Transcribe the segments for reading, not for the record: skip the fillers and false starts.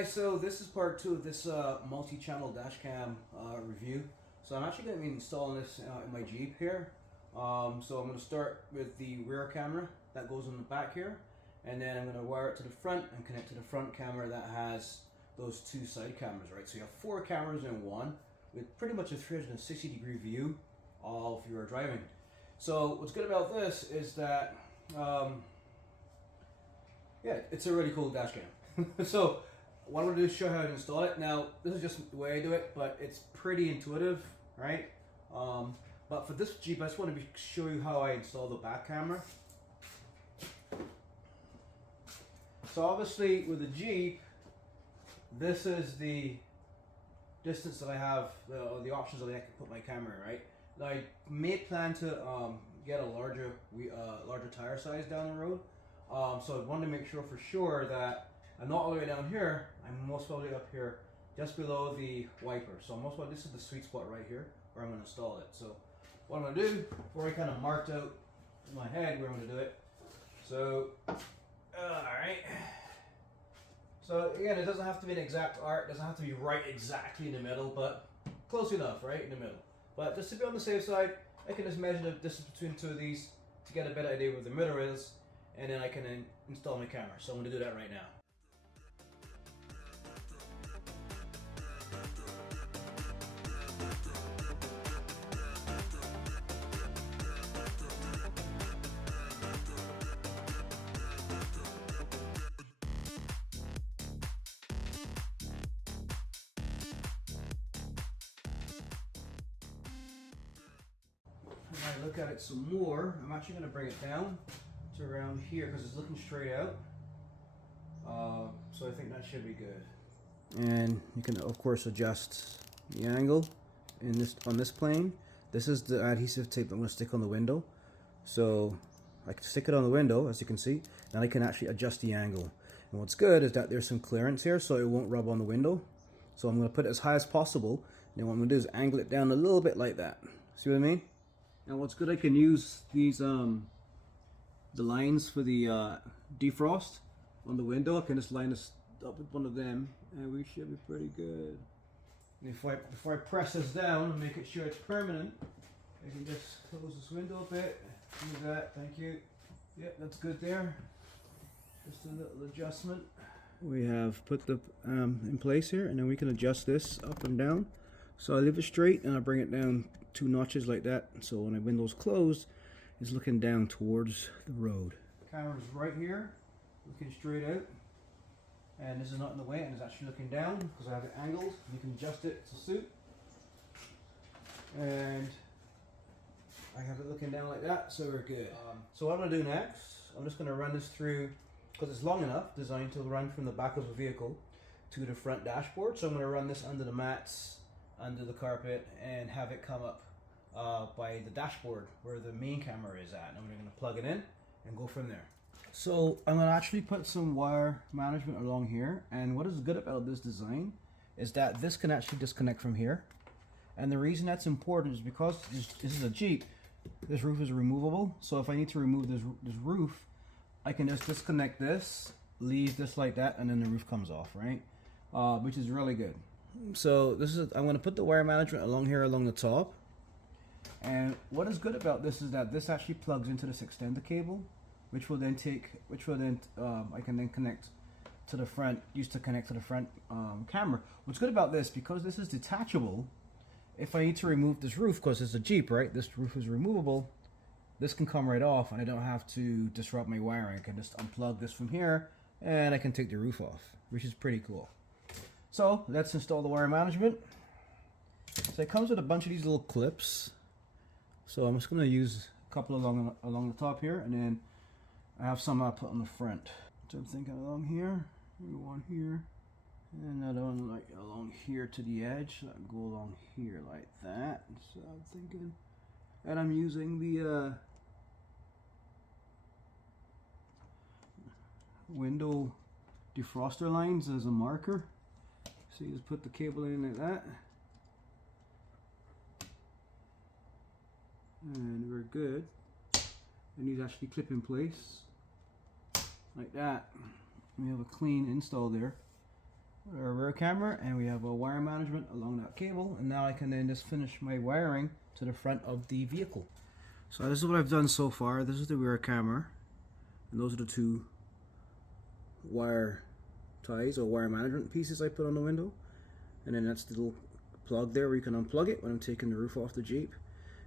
guys, so this is part 2 of this multi-channel dash cam review. So I'm actually going to be installing this in my Jeep here. So I'm going to start with the rear camera that goes on the back here, and then I'm going to wire it to the front and connect to the front camera that has those 2 side cameras, right? So you have 4 cameras in one with pretty much a 360-degree view of your driving. So what's good about this is that yeah, it's a really cool dash cam. So what I'm going to do is show you how to install it. Now, this is just the way I do it, but it's pretty intuitive, right? But for this Jeep, I just want to show you how I install the back camera. So obviously with the Jeep, this is the distance that I have, the options that I can put my camera in, right? Now I may plan to get a larger tire size down the road. So I wanted to make sure for sure that I'm not all the way down here. I'm most probably up here, just below the wiper. So most probably this is the sweet spot right here where I'm going to install it. So what I'm going to do, before I kind of marked out in my head where I'm going to do it. So, alright. So again, it doesn't have to be an exact arc. It doesn't have to be right exactly in the middle, but close enough, right in the middle. But just to be on the safe side, I can just measure the distance between 2 of these to get a better idea where the middle is, and then I can install my camera. So I'm going to do that right now. When I look at it some more, I'm actually going to bring it down to around here because it's looking straight out. So I think that should be good. And you can of course adjust the angle on this plane. This is the adhesive tape I'm going to stick on the window. So I can stick it on the window, as you can see, and I can actually adjust the angle. And what's good is that there's some clearance here, so it won't rub on the window. So I'm going to put it as high as possible. And what I'm going to do is angle it down a little bit like that. See what I mean? Now what's good, I can use these the lines for the defrost on the window. I can just line this up with one of them, and we should be pretty good. And before I press this down and make it sure it's permanent, I can just close this window a bit. Do that, thank you. Yep, that's good there. Just a little adjustment. We have put the in place here, and then we can adjust this up and down. So I leave it straight and I bring it down 2 notches like that. So when the window's closed, it's looking down towards the road. Camera's right here, looking straight out. And this is not in the way, and it's actually looking down because I have it angled. You can adjust it to suit. And I have it looking down like that, so we're good. So what I'm going to do next, I'm just going to run this through, because it's long enough, designed to run from the back of the vehicle to the front dashboard. So I'm going to run this under the mats, under the carpet, and have it come up by the dashboard where the main camera is at. And I'm going to plug it in and go from there. So I'm going to actually put some wire management along here, and what is good about this design is that this can actually disconnect from here. And the reason that's important is because this is a Jeep, this roof is removable. So if I need to remove this roof, I can just disconnect this, leave this like that, and then the roof comes off, right? Which is really good. So this is, I'm going to put the wire management along here along the top. And what is good about this is that this actually plugs into this extender cable, which will then I can then connect to the front, used to connect to the front camera. What's good about this, because this is detachable, if I need to remove this roof, because it's a Jeep, right? This roof is removable. This can come right off, and I don't have to disrupt my wiring. I can just unplug this from here, and I can take the roof off, which is pretty cool. So let's install the wire management. So it comes with a bunch of these little clips. So I'm just going to use a couple along the top here, and then I have some I'll put on the front. So I'm thinking along here, maybe one here, and another one like along here to the edge. So I'll go along here like that. So I'm thinking, and I'm using the window defroster lines as a marker. So you just put the cable in like that, and we're good. And these actually clip in place like that. We have a clean install there. our rear camera, and we have a wire management along that cable, and now I can then just finish my wiring to the front of the vehicle. So this is what I've done so far. This is the rear camera, and those are the two wire ties or wire management pieces I put on the window, and then that's the little plug there where you can unplug it when I'm taking the roof off the Jeep.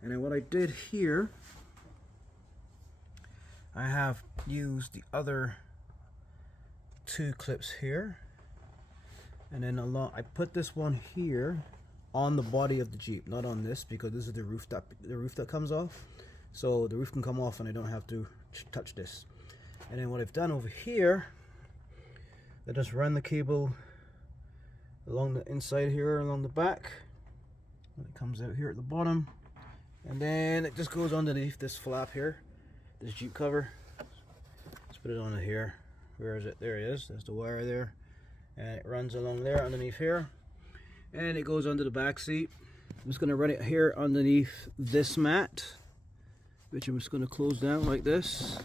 And then what I did here, I have used the other two clips here, and then I put this one here on the body of the Jeep, not on this, because this is the roof that comes off. So the roof can come off and I don't have to touch this. And then what I've done over here, I just run the cable along the inside here, along the back, and it comes out here at the bottom, and then it just goes underneath this flap here, this Jeep cover. Let's put it on here. Where is it? There it is. There's the wire there, and it runs along there underneath here, and it goes under the back seat. I'm just going to run it here underneath this mat, which I'm just going to close down like this.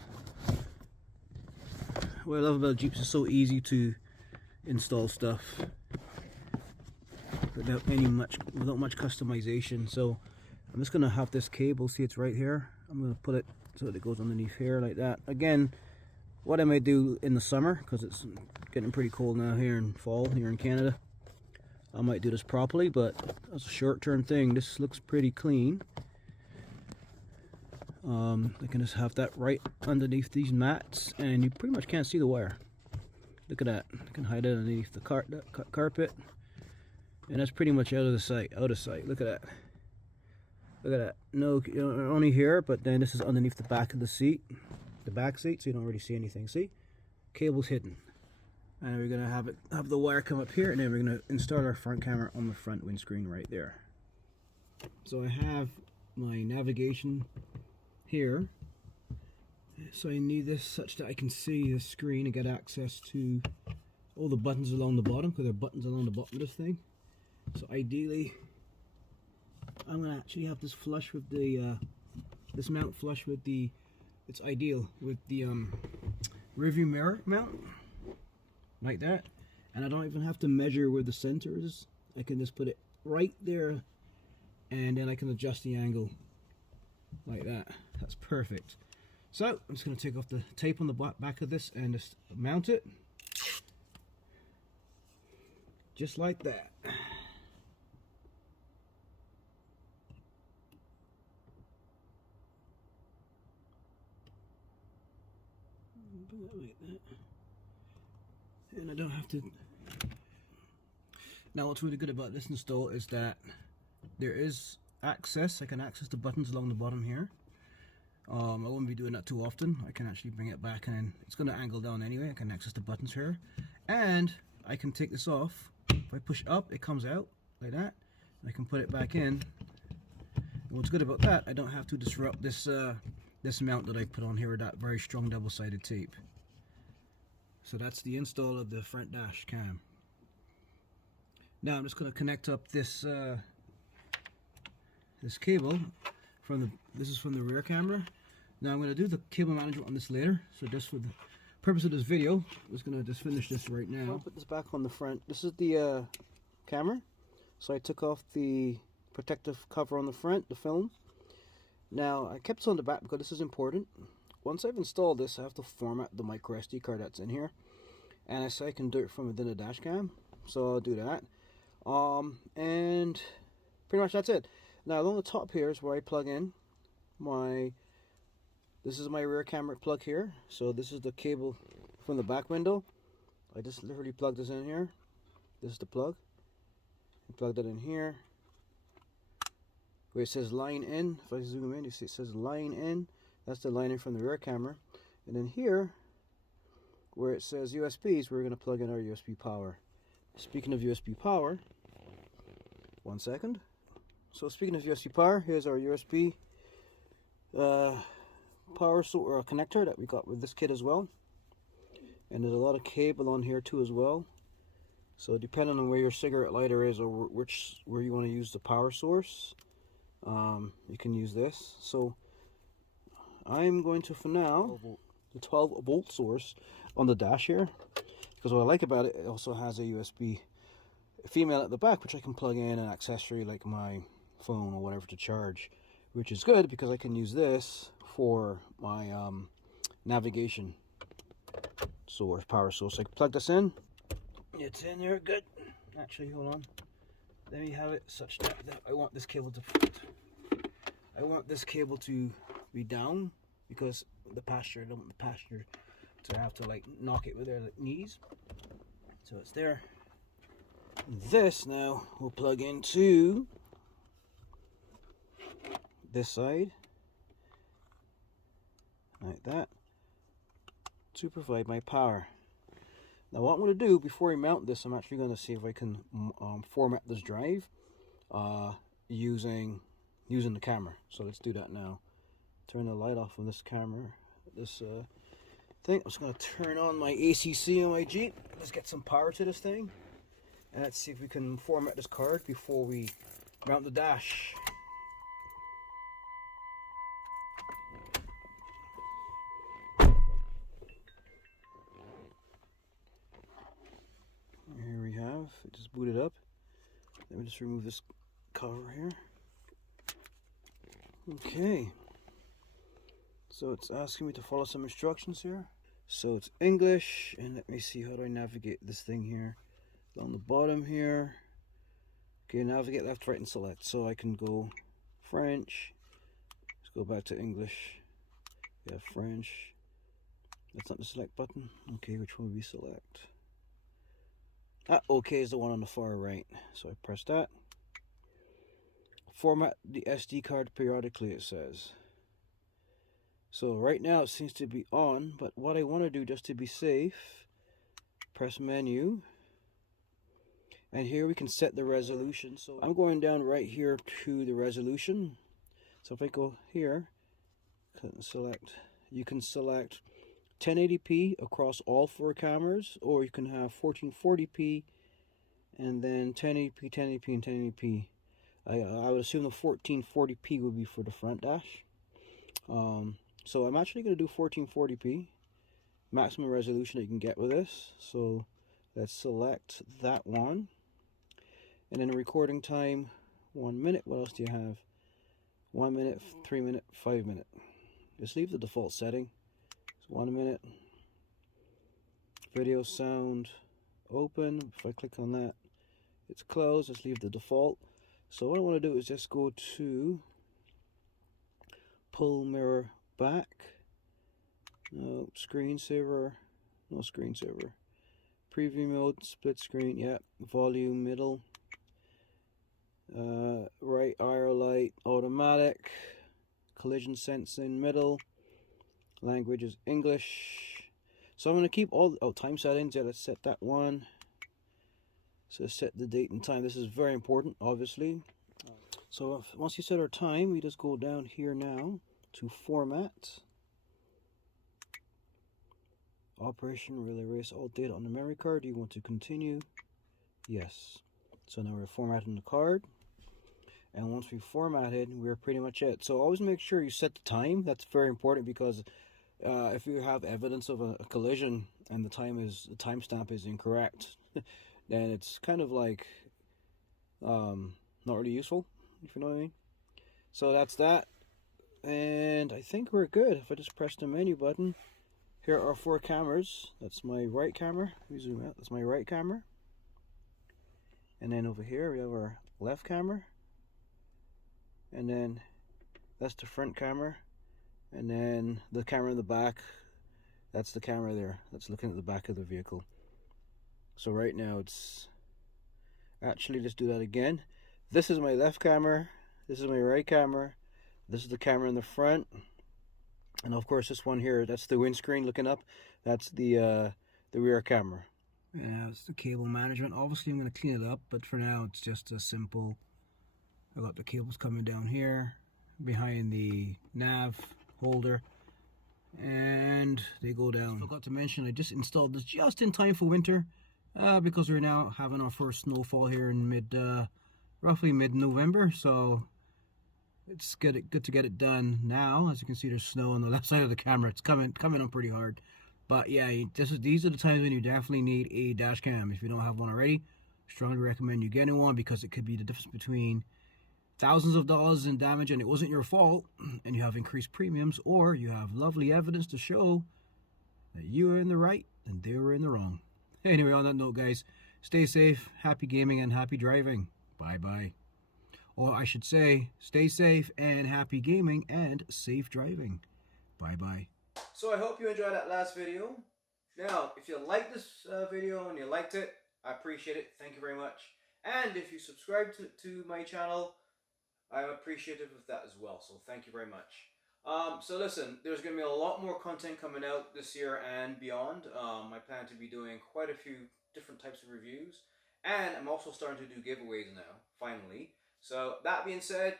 What I love about Jeeps is so easy to install stuff without much customization. So I'm just gonna have this cable, see it's right here, I'm gonna put it so that it goes underneath here like that. Again, what I might do in the summer, because it's getting pretty cold now here in fall here in Canada, I might do this properly, but as a short-term thing, this looks pretty clean. I can just have that right underneath these mats, and you pretty much can't see the wire. Look at that. I can hide it underneath the carpet, and that's pretty much out of sight. Look at that. Look at that. No, only here, but then this is underneath the back of the seat, the back seat, so you don't really see anything. See, cable's hidden, and we're gonna have the wire come up here, and then we're gonna install our front camera on the front windscreen right there. So I have my navigation here, so I need this such that I can see the screen and get access to all the buttons along the bottom, because there are buttons along the bottom of this thing. So ideally, I'm gonna actually have this flush with the this mount flush with the. It's ideal with the rearview mirror mount, like that, and I don't even have to measure where the center is. I can just put it right there, and then I can adjust the angle like that. That's perfect. So I'm just going to take off the tape on the back of this and just mount it just like that. Like that. And I don't have to. Now what's really good about this install is that there is access. I can access the buttons along the bottom here. I won't be doing that too often. I can actually bring it back, and it's going to angle down anyway. I can access the buttons here, and I can take this off. If I push up, it comes out like that. I can put it back in. And what's good about that, I don't have to disrupt this this mount that I put on here with that very strong double-sided tape. So that's the install of the front dash cam. Now I'm just going to connect up this this cable from the. This is from the rear camera. Now I'm going to do the cable management on this later. So just for the purpose of this video, I'm just going to just finish this right now. I'll put this back on the front. This is the camera. So I took off the protective cover on the front, the film. Now I kept it on the back because this is important. Once I've installed this, I have to format the micro SD card that's in here, and I say I can do it from within the dash cam. So I'll do that. And pretty much that's it. Now along the top here is where I plug in this is my rear camera plug here. So this is the cable from the back window. I just literally plug this in here. This is the plug. I plug that in here where it says line in. If I zoom in, you see it says line in. That's the line in from the rear camera. And then here where it says USBs, we're going to plug in our USB power. Speaking of USB power, one second. So speaking of USB power, here's our USB power or connector that we got with this kit as well. And there's a lot of cable on here too as well. So depending on where your cigarette lighter is or where you want to use the power source, you can use this. So I'm going to, for now, the 12 volt source on the dash here, Because what I like about it, it also has a USB female at the back, which I can plug in an accessory like my phone or whatever to charge, which is good because I can use this for my navigation source, power source. I can plug this in. It's in there, good. Actually, hold on. Let me have it such that I want this cable to be down, because the passenger, I don't want the passenger to have to like knock it with their knees. So it's there. This now will plug into this side like that to provide my power. Now what I'm going to do before I mount this, I'm actually going to see if I can format this drive using the camera. So let's do that now. Turn the light off on this camera, this thing. I'm just going to turn on my ACC on my Jeep. Let's get some power to this thing, and let's see if we can format this card before we mount the dash. Here we have it, just booted up. Let me just remove this cover here. Okay, so it's asking me to follow some instructions here. So it's English, and let me see, how do I navigate this thing here? On the bottom here. Okay, navigate left, right, and select. So I can go French. Let's go back to English. Yeah, French. That's not the select button. Okay, which one will we select? OK is the one on the far right. So I press that. Format the SD card periodically, it says. So right now it seems to be on, but what I want to do just to be safe, press menu. And here we can set the resolution. So I'm going down right here to the resolution. So if I go here, select, you can select 1080p across all 4 cameras, or you can have 1440p and then 1080p, 1080p, and 1080p. I would assume the 1440p would be for the front dash. So I'm actually going to do 1440p, maximum resolution that you can get with this. So let's select that one. And then the recording time, 1 minute. What else do you have? 1 minute, 3 minute, 5 minute. Just leave the default setting. It's 1 minute. Video sound open. If I click on that, it's closed. Just leave the default. So what I want to do is just go to pull mirror back. No screensaver. No screensaver. Preview mode, split screen. Yeah. Volume middle. Right IR light automatic. Collision sensing middle. Language is English. So I'm going to keep all time settings. Yeah, let's set that one. So set the date and time. This is very important, obviously. So once you set our time, we just go down here now to format. Operation will erase all data on the memory card. Do you want to continue? Yes. So now we're formatting the card. And once we formatted, we're pretty much it. So always make sure you set the time. That's very important, because if you have evidence of a collision and the timestamp is incorrect, then it's kind of like not really useful, if you know what I mean. So that's that, and I think we're good. If I just press the menu button, here are 4 cameras. That's my right camera. Let me zoom out. That's my right camera. And then over here we have our left camera. And then that's the front camera. And then the camera in the back, that's the camera there. That's looking at the back of the vehicle. So right now it's... Actually, let's do that again. This is my left camera. This is my right camera. This is the camera in the front. And of course this one here, that's the windscreen looking up. That's the rear camera. Yeah, it's the cable management. Obviously I'm going to clean it up, but for now it's just a simple... I got the cables coming down here behind the nav holder, and they go down. I forgot to mention, I just installed this just in time for winter, because we're now having our first snowfall here in roughly mid-November. So it's good to get it done now. As you can see, there's snow on the left side of the camera. It's coming on pretty hard, But yeah, these are the times when you definitely need a dash cam. If you don't have one already, strongly recommend you getting one, because it could be the difference between thousands of dollars in damage and it wasn't your fault, and you have increased premiums, or you have lovely evidence to show that you were in the right and they were in the wrong. Anyway, on that note, guys, stay safe, happy gaming, and happy driving. Bye bye. Or I should say, stay safe and happy gaming and safe driving. Bye bye. So I hope you enjoyed that last video. Now, if you liked this video and you liked it, I appreciate it. Thank you very much. And if you subscribe to my channel, I'm appreciative of that as well. So thank you very much. So listen, there's going to be a lot more content coming out this year and beyond. I plan to be doing quite a few different types of reviews. And I'm also starting to do giveaways now, finally. So that being said,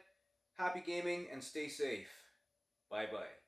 happy gaming and stay safe. Bye bye.